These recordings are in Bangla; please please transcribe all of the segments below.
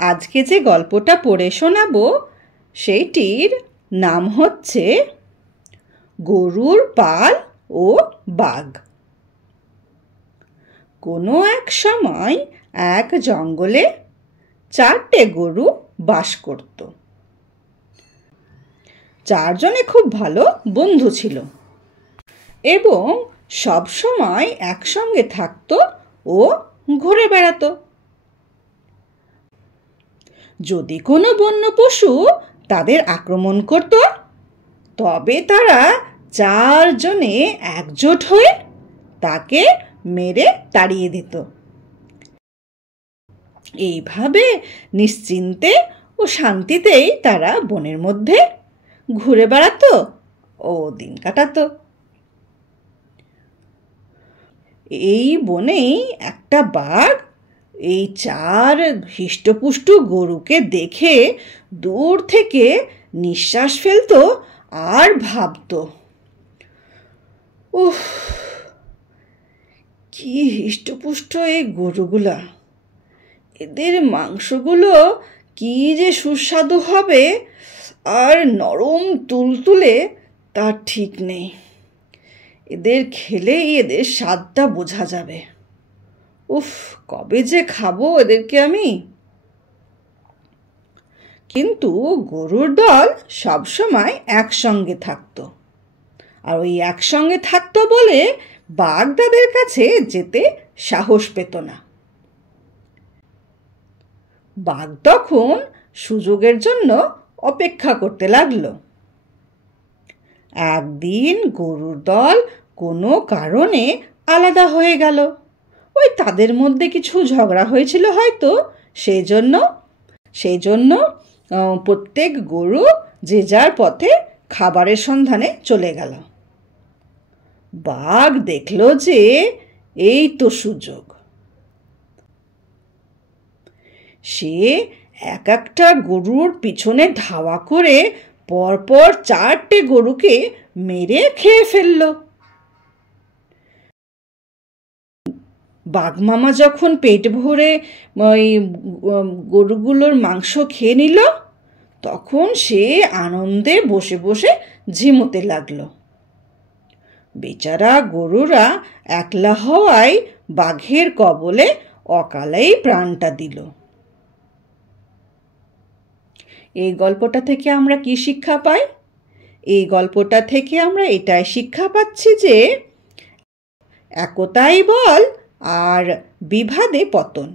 আজকে যে গল্পটা পড়ে শোনাবো সেইটির নাম হচ্ছে গরুর পাল ও বাঘ। কোনো এক সময় এক জঙ্গলে 4টে গরু বাস করত। 4জনে খুব ভালো বন্ধু ছিল এবং সব সময় একসঙ্গে থাকতো ও ঘুরে বেড়াতো। যদি কোনো বন্য পশু তাদের আক্রমণ করত তবে তারা 4জনে একজোট হয়ে তাকে মেরে তাড়িয়ে দিত। এইভাবে নিশ্চিন্তে ও শান্তিতেই তারা বনের মধ্যে ঘুরে বেড়াতো ও দিন কাটাতো। এই বনেই একটা বাঘ এই 4 হৃষ্টপুষ্ট গরুকে দেখে দূর থেকে নিঃশ্বাস ফেলতো আর ভাবতো, উফ, কি হৃষ্টপুষ্ট এই গরুগুলা, এদের মাংসগুলো কি যে সুস্বাদু হবে আর নরম তুলতুলে তার ঠিক নেই। এদের খেলেই এদের স্বাদটা বোঝা যাবে। উফ, কবে যে খাবো এদেরকে আমি। কিন্তু গরুর দল সবসময় একসঙ্গে থাকতো, আর ওই একসঙ্গে থাকতো বলে বাঘ তাদের কাছে যেতে সাহস পেত না। বাঘ তখন সুযোগের জন্য অপেক্ষা করতে লাগলো। একদিন গরুর দল কোনো কারণে আলাদা হয়ে গেল। ওই তাদের মধ্যে কিছু ঝগড়া হয়েছিল হয়তো, সেই জন্য প্রত্যেক গরু যে যার পথে খাবারের সন্ধানে চলে গেল। বাঘ দেখলো যে এই তো সুযোগ। সে এক একটা গরুর পিছনে ধাওয়া করে পরপর 4টে গরুকে মেরে খেয়ে ফেলল। বাঘ মামা যখন পেট ভরে ওই গরুগুলোর মাংস খেয়ে নিল তখন সে আনন্দে বসে বসে ঝিমোতে লাগলো। বেচারা গরুরা একলা হওয়ায় বাঘের কবলে অকালেই প্রাণটা দিল। এই গল্পটা থেকে আমরা কি শিক্ষা পাই? এই গল্পটা থেকে আমরা এটাই শিক্ষা পাচ্ছি যে একতাই বল আর বিবাদে পতন।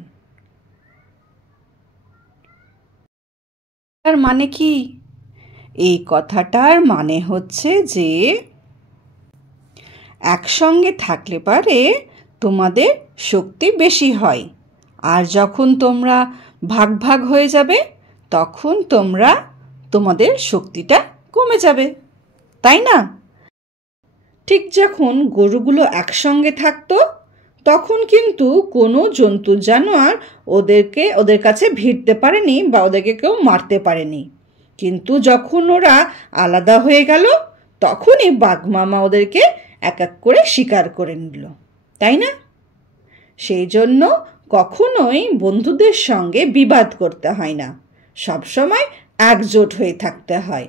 তার মানে কি? এই কথাটার মানে হচ্ছে যে একসঙ্গে থাকলে পারে তোমাদের শক্তি বেশি হয়, আর যখন তোমরা ভাগ ভাগ হয়ে যাবে তখন তোমাদের শক্তিটা কমে যাবে, তাই না? ঠিক যখন গরুগুলো একসঙ্গে থাকতো তখন কিন্তু কোনো জন্তু জানোয়ার ওদের কাছে ভিড়তে পারেনি বা ওদেরকে কেউ মারতে পারেনি। কিন্তু যখন ওরা আলাদা হয়ে গেল তখনই বাঘ মামা ওদেরকে এক এক করে শিকার করে নিল, তাই না? সেই জন্য কখনোই বন্ধুদের সঙ্গে বিবাদ করতে হয় না, সবসময় একজোট হয়ে থাকতে হয়।